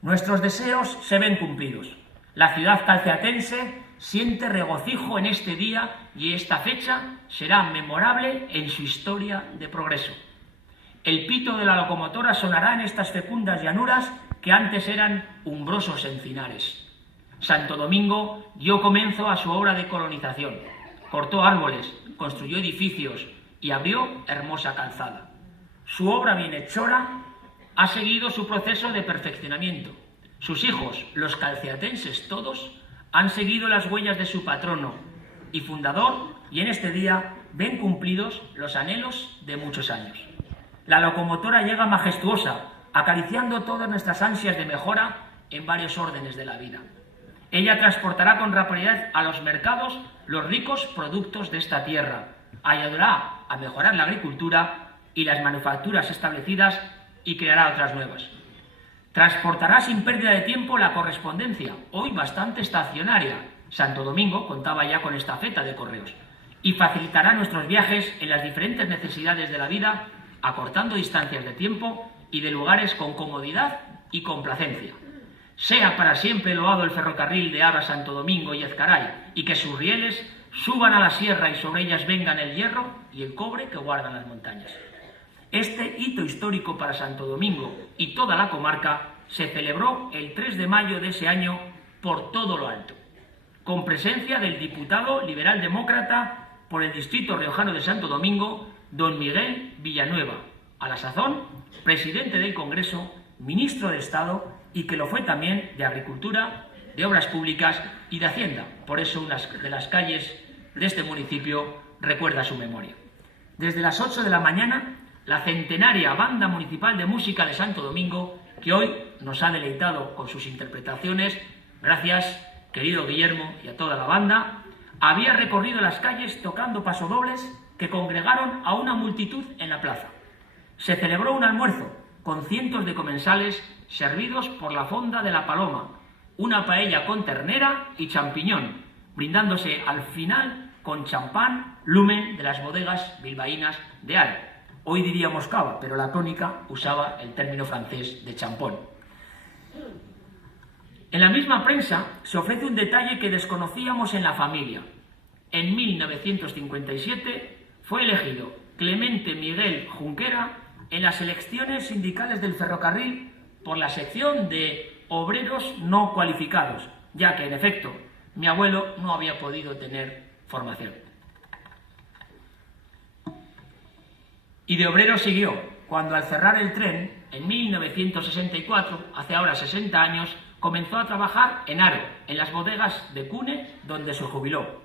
Nuestros deseos se ven cumplidos. La ciudad calceatense siente regocijo en este día y esta fecha será memorable en su historia de progreso. El pito de la locomotora sonará en estas fecundas llanuras que antes eran umbrosos encinares. Santo Domingo dio comienzo a su obra de colonización. Cortó árboles, construyó edificios y abrió hermosa calzada. Su obra bienhechora ha seguido su proceso de perfeccionamiento. Sus hijos, los calceatenses todos, han seguido las huellas de su patrono y fundador, y en este día ven cumplidos los anhelos de muchos años. La locomotora llega majestuosa, acariciando todas nuestras ansias de mejora en varios órdenes de la vida. Ella transportará con rapidez a los mercados los ricos productos de esta tierra, ayudará a mejorar la agricultura y las manufacturas establecidas y creará otras nuevas. Transportará sin pérdida de tiempo la correspondencia, hoy bastante estacionaria. Santo Domingo contaba ya con estafeta de correos, y facilitará nuestros viajes en las diferentes necesidades de la vida, acortando distancias de tiempo y de lugares con comodidad y complacencia. Sea para siempre loado el ferrocarril de Aro a Santo Domingo y Ezcaray, y que sus rieles suban a la sierra y sobre ellas vengan el hierro y el cobre que guardan las montañas. Este hito histórico para Santo Domingo y toda la comarca se celebró el 3 de mayo de ese año por todo lo alto, con presencia del diputado liberal demócrata por el distrito riojano de Santo Domingo, don Miguel Villanueva, a la sazón presidente del Congreso, ministro de Estado y que lo fue también de Agricultura, de Obras Públicas y de Hacienda. Por eso una de las calles de este municipio recuerda su memoria. Desde las 8 de la mañana, la centenaria Banda Municipal de Música de Santo Domingo, que hoy nos ha deleitado con sus interpretaciones, gracias, querido Guillermo, y a toda la banda, había recorrido las calles tocando pasodobles que congregaron a una multitud en la plaza. Se celebró un almuerzo con cientos de comensales servidos por la Fonda de la Paloma, una paella con ternera y champiñón, brindándose al final con champán Lumen de las bodegas bilbaínas de Aro. Hoy diríamos cava, pero la tónica usaba el término francés de champón. En la misma prensa se ofrece un detalle que desconocíamos en la familia. En 1957 fue elegido Clemente Miguel Junquera en las elecciones sindicales del ferrocarril por la sección de obreros no cualificados, ya que, en efecto, mi abuelo no había podido tener formación. Y de obrero siguió, cuando al cerrar el tren, en 1964, hace ahora 60 años, comenzó a trabajar en Aro, en las bodegas de Cune, donde se jubiló.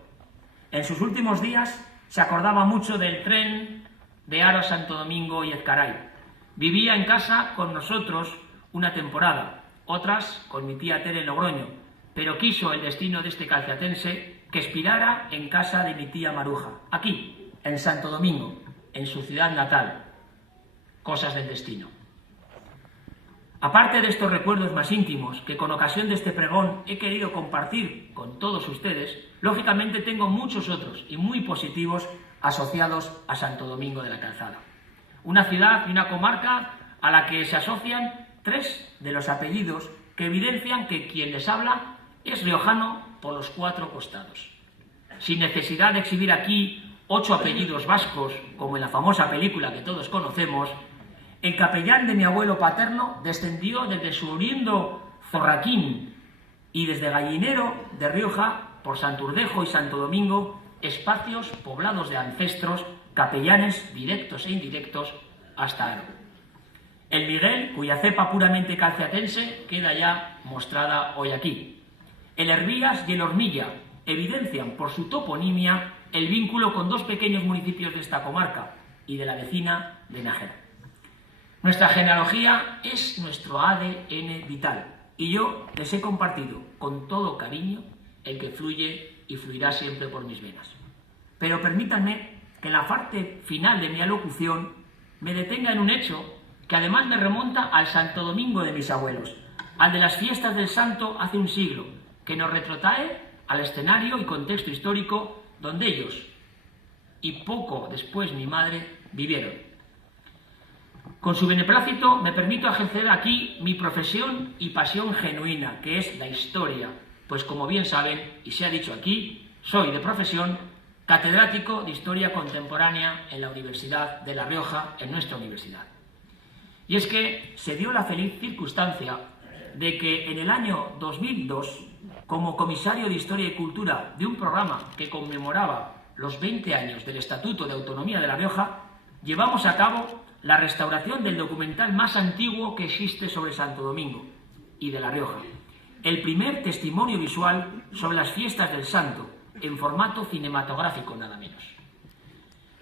En sus últimos días se acordaba mucho del tren de Aro a Santo Domingo y Ezcaray. Vivía en casa con nosotros una temporada, otras con mi tía Tere en Logroño, pero quiso el destino de este calceatense que expirara en casa de mi tía Maruja, aquí, en Santo Domingo, en su ciudad natal. Cosas del destino. Aparte de estos recuerdos más íntimos que con ocasión de este pregón he querido compartir con todos ustedes, lógicamente tengo muchos otros y muy positivos asociados a Santo Domingo de la Calzada. Una ciudad y una comarca a la que se asocian tres de los apellidos que evidencian que quien les habla es riojano por los cuatro costados. Sin necesidad de exhibir aquí 8 apellidos vascos, como en la famosa película que todos conocemos, el capellán de mi abuelo paterno descendió desde su oriundo Zorraquín y desde Gallinero de Rioja por Santurdejo y Santo Domingo, espacios poblados de ancestros, capellanes directos e indirectos hasta Aro. El Miguel, cuya cepa puramente calceatense queda ya mostrada hoy aquí. El Hervías y el Hornilla evidencian por su toponimia el vínculo con dos pequeños municipios de esta comarca y de la vecina de Nájera. Nuestra genealogía es nuestro ADN vital y yo les he compartido con todo cariño el que fluye y fluirá siempre por mis venas. Pero permítanme que en la parte final de mi alocución me detenga en un hecho que además me remonta al Santo Domingo de mis abuelos, al de las fiestas del Santo hace un siglo, que nos retrotrae al escenario y contexto histórico donde ellos, y poco después mi madre, vivieron. Con su beneplácito me permito ejercer aquí mi profesión y pasión genuina, que es la historia, pues como bien saben, y se ha dicho aquí, soy de profesión catedrático de Historia Contemporánea en la Universidad de La Rioja, en nuestra universidad. Y es que se dio la feliz circunstancia de que en el año 2002, como comisario de Historia y Cultura de un programa que conmemoraba los 20 años del Estatuto de Autonomía de La Rioja, llevamos a cabo la restauración del documental más antiguo que existe sobre Santo Domingo y de La Rioja, el primer testimonio visual sobre las fiestas del santo, en formato cinematográfico nada menos.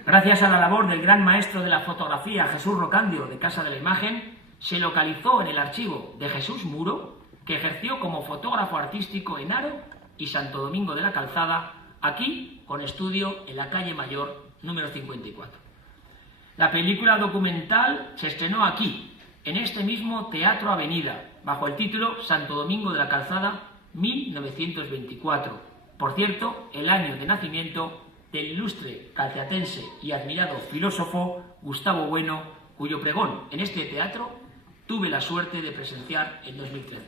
Gracias a la labor del gran maestro de la fotografía Jesús Rocandio de Casa de la Imagen, se localizó en el archivo de Jesús Muro, que ejerció como fotógrafo artístico en Haro y Santo Domingo de la Calzada, aquí con estudio en la calle Mayor número 54. La película documental se estrenó aquí, en este mismo Teatro Avenida, bajo el título Santo Domingo de la Calzada 1924. Por cierto, el año de nacimiento del ilustre calciatense y admirado filósofo Gustavo Bueno, cuyo pregón en este teatro tuve la suerte de presenciar en 2013.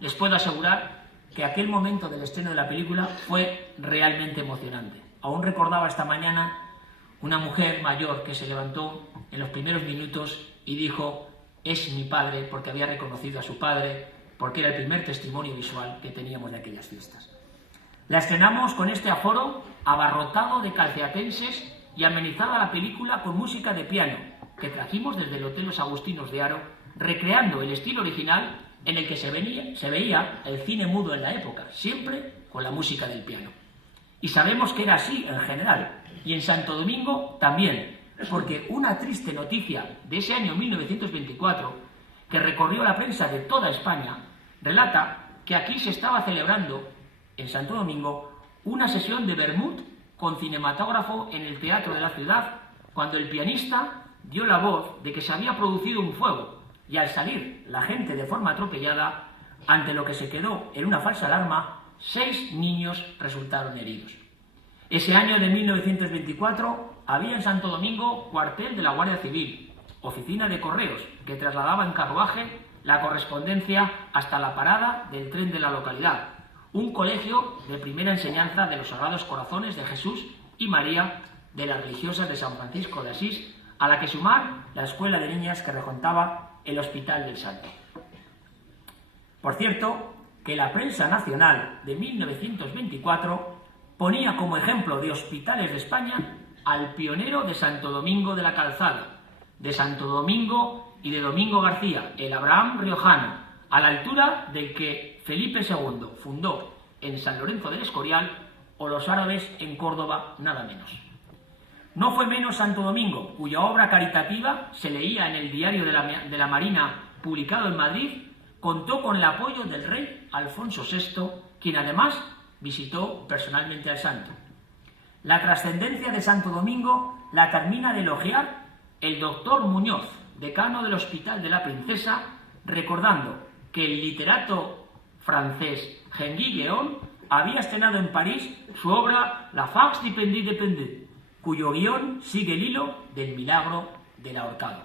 Les puedo asegurar que aquel momento del estreno de la película fue realmente emocionante. Aún recordaba esta mañana una mujer mayor que se levantó en los primeros minutos y dijo: es mi padre, porque había reconocido a su padre, porque era el primer testimonio visual que teníamos de aquellas fiestas. La estrenamos con este aforo abarrotado de calciatenses y amenizada la película con música de piano que trajimos desde el Hotel Los Agustinos de Haro, recreando el estilo original en el que se veía el cine mudo en la época, siempre con la música del piano. Y sabemos que era así en general, y en Santo Domingo también, porque una triste noticia de ese año 1924, que recorrió la prensa de toda España, relata que aquí se estaba celebrando, en Santo Domingo, una sesión de vermut con cinematógrafo en el teatro de la ciudad, cuando el pianista dio la voz de que se había producido un fuego, y al salir la gente de forma atropellada, ante lo que se quedó en una falsa alarma, 6 niños resultaron heridos. Ese año de 1924 había en Santo Domingo cuartel de la Guardia Civil, oficina de correos que trasladaba en carruaje la correspondencia hasta la parada del tren de la localidad, un colegio de primera enseñanza de los Sagrados Corazones de Jesús y María de las religiosas de San Francisco de Asís, a la que sumar la escuela de niñas que regentaba el Hospital del Santo. Por cierto, que la prensa nacional de 1924 ponía como ejemplo de hospitales de España al pionero de Santo Domingo de la Calzada, de Santo Domingo y de Domingo García, el Abraham riojano, a la altura del que Felipe II fundó en San Lorenzo del Escorial, o los árabes en Córdoba, nada menos. No fue menos Santo Domingo, cuya obra caritativa se leía en el Diario de la Marina, publicado en Madrid, contó con el apoyo del rey Alfonso VI, quien además visitó personalmente al santo. La trascendencia de Santo Domingo la termina de elogiar el doctor Muñoz, decano del Hospital de la Princesa, recordando que el literato francés Henri Guéon había estrenado en París su obra La Farce du Pendu de Pendu, cuyo guión sigue el hilo del milagro del ahorcado.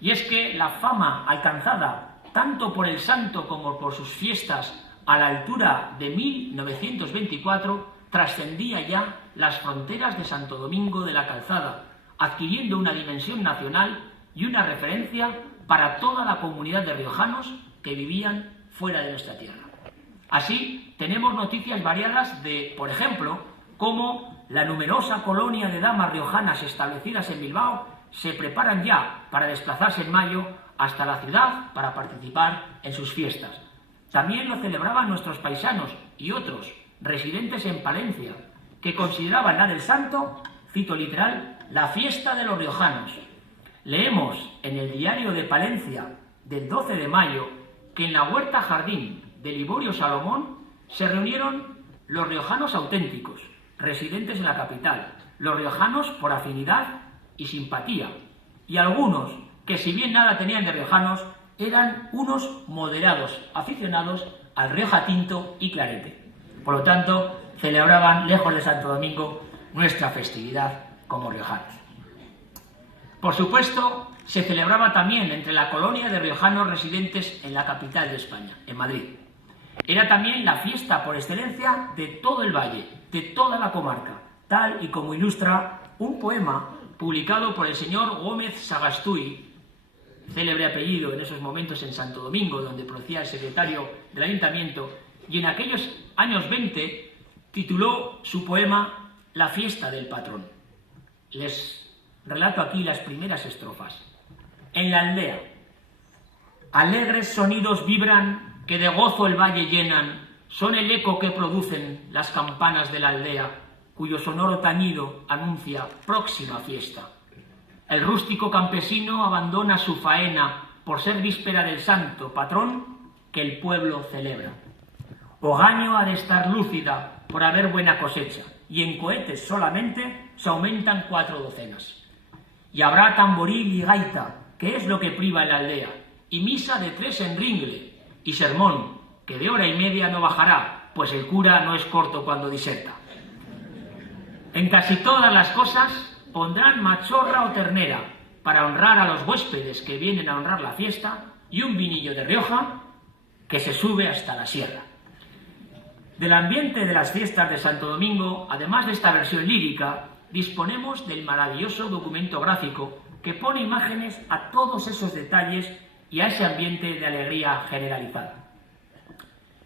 Y es que la fama alcanzada tanto por el santo como por sus fiestas a la altura de 1924 trascendía ya las fronteras de Santo Domingo de la Calzada, adquiriendo una dimensión nacional y una referencia para toda la comunidad de riojanos que vivían fuera de nuestra tierra. Así, tenemos noticias variadas de, por ejemplo, cómo la numerosa colonia de damas riojanas establecidas en Bilbao se preparan ya para desplazarse en mayo hasta la ciudad para participar en sus fiestas. También lo celebraban nuestros paisanos y otros residentes en Palencia, que consideraban la del santo, cito literal, la fiesta de los riojanos. Leemos en el diario de Palencia del 12 de mayo que en la huerta jardín de Liborio Salomón se reunieron los riojanos auténticos, residentes en la capital, los riojanos por afinidad y simpatía, y algunos que, si bien nada tenían de riojanos, eran unos moderados aficionados al Rioja Tinto y Clarete. Por lo tanto, celebraban, lejos de Santo Domingo, nuestra festividad como riojanos. Por supuesto, se celebraba también entre la colonia de riojanos residentes en la capital de España, en Madrid. Era también la fiesta por excelencia de todo el valle, de toda la comarca, tal y como ilustra un poema publicado por el señor Gómez Sagastuy, célebre apellido en esos momentos en Santo Domingo, donde procedía el secretario del ayuntamiento, y en aquellos años 20 tituló su poema La fiesta del patrón. Les relato aquí las primeras estrofas. En la aldea, alegres sonidos vibran que de gozo el valle llenan, son el eco que producen las campanas de la aldea, cuyo sonoro tañido anuncia próxima fiesta. El rústico campesino abandona su faena por ser víspera del santo patrón que el pueblo celebra. Ogaño ha de estar lúcida por haber buena cosecha, y en cohetes solamente se aumentan 4 docenas. Y habrá tamboril y gaita, que es lo que priva en la aldea, y misa de 3 en ringle, y sermón, que de 1h30 no bajará, pues el cura no es corto cuando diserta. En casi todas las cosas pondrán machorra o ternera, para honrar a los huéspedes que vienen a honrar la fiesta, y un vinillo de Rioja que se sube hasta la sierra. Del ambiente de las fiestas de Santo Domingo, además de esta versión lírica, disponemos del maravilloso documento gráfico que pone imágenes a todos esos detalles y a ese ambiente de alegría generalizada.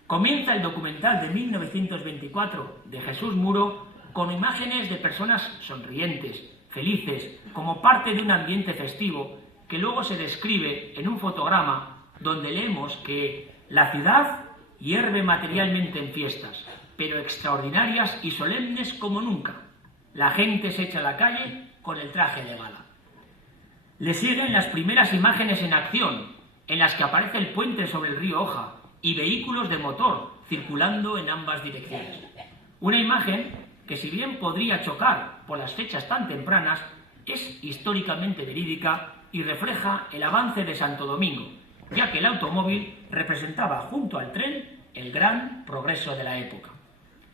Comienza el documental de 1924 de Jesús Muro con imágenes de personas sonrientes, felices, como parte de un ambiente festivo que luego se describe en un fotograma donde leemos que la ciudad hierve materialmente en fiestas, pero extraordinarias y solemnes como nunca. La gente se echa a la calle con el traje de gala. Le siguen las primeras imágenes en acción, en las que aparece el puente sobre el río Oja y vehículos de motor circulando en ambas direcciones. Una imagen que, si bien podría chocar por las fechas tan tempranas, es históricamente verídica y refleja el avance de Santo Domingo, ya que el automóvil representaba junto al tren el gran progreso de la época.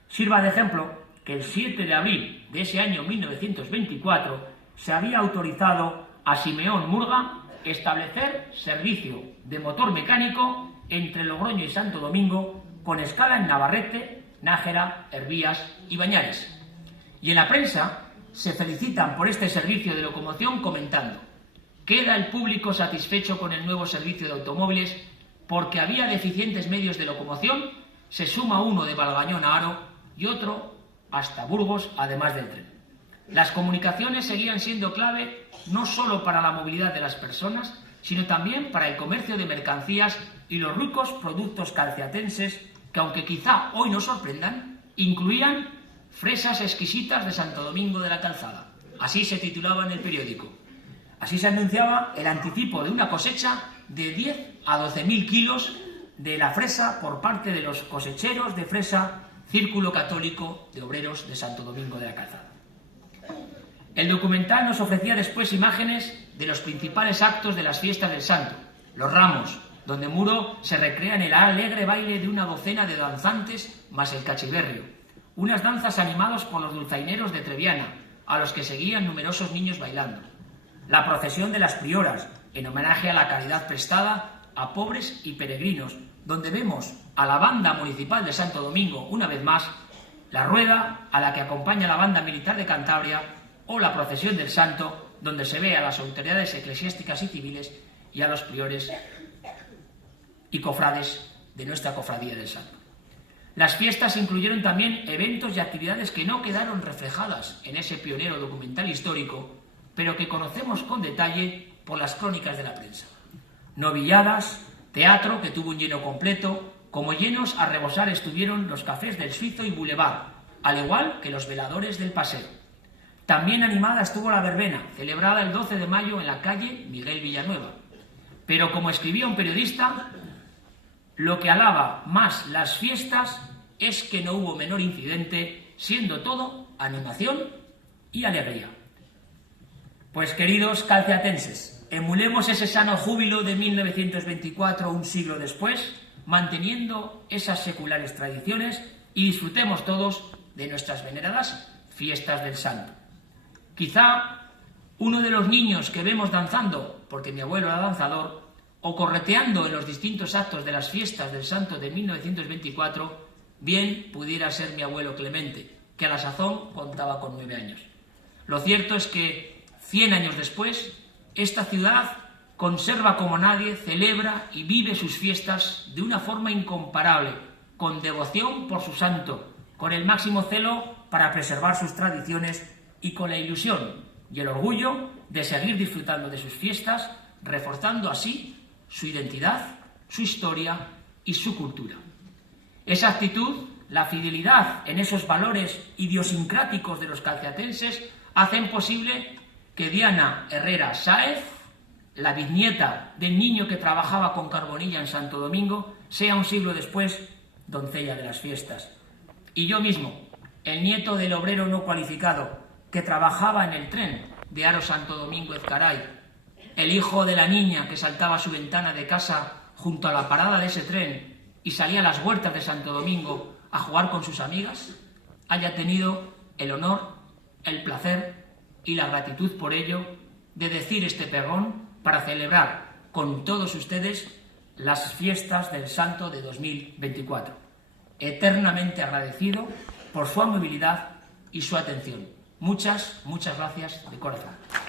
Sirva de ejemplo que el 7 de abril de ese año 1924 se había autorizado a Simeón Murga establecer servicio de motor mecánico entre Logroño y Santo Domingo, con escala en Navarrete, Nájera, Hervías y Bañares. Y en la prensa se felicitan por este servicio de locomoción comentando: queda el público satisfecho con el nuevo servicio de automóviles porque había deficientes medios de locomoción, se suma uno de Valgañón a Haro y otro hasta Burgos, además del tren. Las comunicaciones seguían siendo clave no solo para la movilidad de las personas, sino también para el comercio de mercancías y los ricos productos calciatenses que, aunque quizá hoy nos sorprendan, incluían fresas exquisitas de Santo Domingo de la Calzada. Así se titulaba en el periódico. Así se anunciaba el anticipo de una cosecha de 10 a 12.000 kilos de la fresa por parte de los cosecheros de fresa Círculo Católico de Obreros de Santo Domingo de la Calzada. El documental nos ofrecía después imágenes de los principales actos de las fiestas del Santo, los ramos, donde Muro se recrea en el alegre baile de una docena de danzantes más el cachiverrio, unas danzas animadas por los dulzaineros de Treviana, a los que seguían numerosos niños bailando, la procesión de las prioras, en homenaje a la caridad prestada a pobres y peregrinos, donde vemos a la banda municipal de Santo Domingo una vez más, la rueda a la que acompaña la banda militar de Cantabria o la procesión del Santo, donde se ve a las autoridades eclesiásticas y civiles y a los priores y cofrades de nuestra cofradía del Santo. Las fiestas incluyeron también eventos y actividades que no quedaron reflejadas en ese pionero documental histórico, pero que conocemos con detalle por las crónicas de la prensa. Novilladas, teatro que tuvo un lleno completo, como llenos a rebosar estuvieron los cafés del Suizo y Boulevard, al igual que los veladores del Paseo. También animada estuvo la verbena, celebrada el 12 de mayo en la calle Miguel Villanueva. Pero, como escribía un periodista, lo que alaba más las fiestas es que no hubo menor incidente, siendo todo animación y alegría. Pues, queridos calciatenses, emulemos ese sano júbilo de 1924 un siglo después, manteniendo esas seculares tradiciones, y disfrutemos todos de nuestras veneradas fiestas del Santo. Quizá uno de los niños que vemos danzando porque mi abuelo era danzador, o correteando en los distintos actos de las fiestas del santo de 1924, bien pudiera ser mi abuelo Clemente, que a la sazón contaba con 9 años. Lo cierto es que 100 años después, esta ciudad conserva como nadie, celebra y vive sus fiestas de una forma incomparable, con devoción por su santo, con el máximo celo para preservar sus tradiciones y con la ilusión y el orgullo de seguir disfrutando de sus fiestas, reforzando así su identidad, su historia y su cultura. Esa actitud, la fidelidad en esos valores idiosincráticos de los calceatenses, hacen posible que Diana Herrera Sáez, la bisnieta del niño que trabajaba con Carbonilla en Santo Domingo, sea un siglo después doncella de las fiestas. Y yo mismo, el nieto del obrero no cualificado que trabajaba en el tren de Haro Santo Domingo Ezcaray, el hijo de la niña que saltaba a su ventana de casa junto a la parada de ese tren y salía a las huertas de Santo Domingo a jugar con sus amigas, haya tenido el honor, el placer y la gratitud por ello de decir este pregón para celebrar con todos ustedes las fiestas del Santo de 2024. Eternamente agradecido por su amabilidad y su atención. Muchas gracias de corazón.